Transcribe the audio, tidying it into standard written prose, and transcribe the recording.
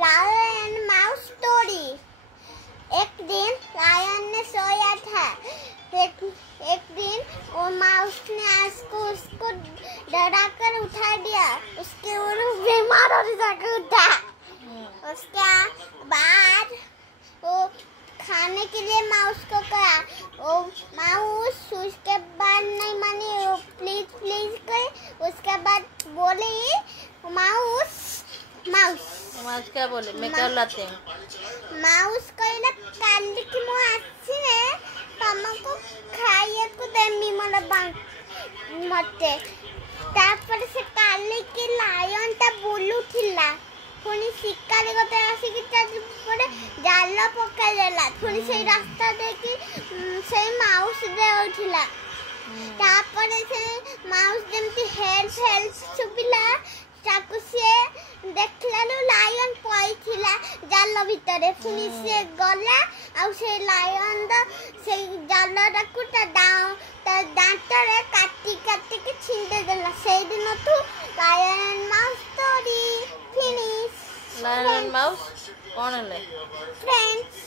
Lion and mouse story. एक दिन lion ने सोया था। एक दिन वो माउस ने उसको डरा कर उठा दिया। उसके बीमार हो जाकर उठा। उसके बाद वो खाने के लिए माउस को कहा। वो माउस उसके बाद नहीं मानी, वो प्लीज करे। उसके बाद बोली माउस क्या बोले? मैं कर लाते हैं। माउस कहला काली की मो आसी तमको खाइବାକୁ ଦେମି ମୋର ମତେ। ତାପରେ ସେ କାଲି କି ଲାୟନ ଟା ବୁଲୁଥିଲା। ପୁଣି ଶିକାରୀ ଗୋଟେ ଆସିକି ତା ଉପରେ ଜାଲ ପକାଇଦେଲା। ପୁଣି ସେଇ ରାସ୍ତା ଦେଇକି ସେଇ ମାଉସ ଯାଉଥିଲା। ତାପରେ ସେ ମାଉସ ଯେମିତି ହେଲ୍ପ ଶୁଭିଲା ତାକୁ ସିଏ ଦେଖିଲାରୁ ଲାୟନ ପଇଥିଲା ଜାଲ ଭିତରେ। ପୁଣି ସିଏ ଗଲା ଆଉ ସେ ଲାୟନ ସେଇ ଜାଲଟାକୁ ତା ଦାନ୍ତରେ କାଟିକି ଛିଣ୍ଡେଇ ଦେଲା। ସେଇଦିନଠୁ lion and mouse story finish. Lion and mouse କଣ ହେଲେ? ଫ୍ରେଣ୍ଡସ୍।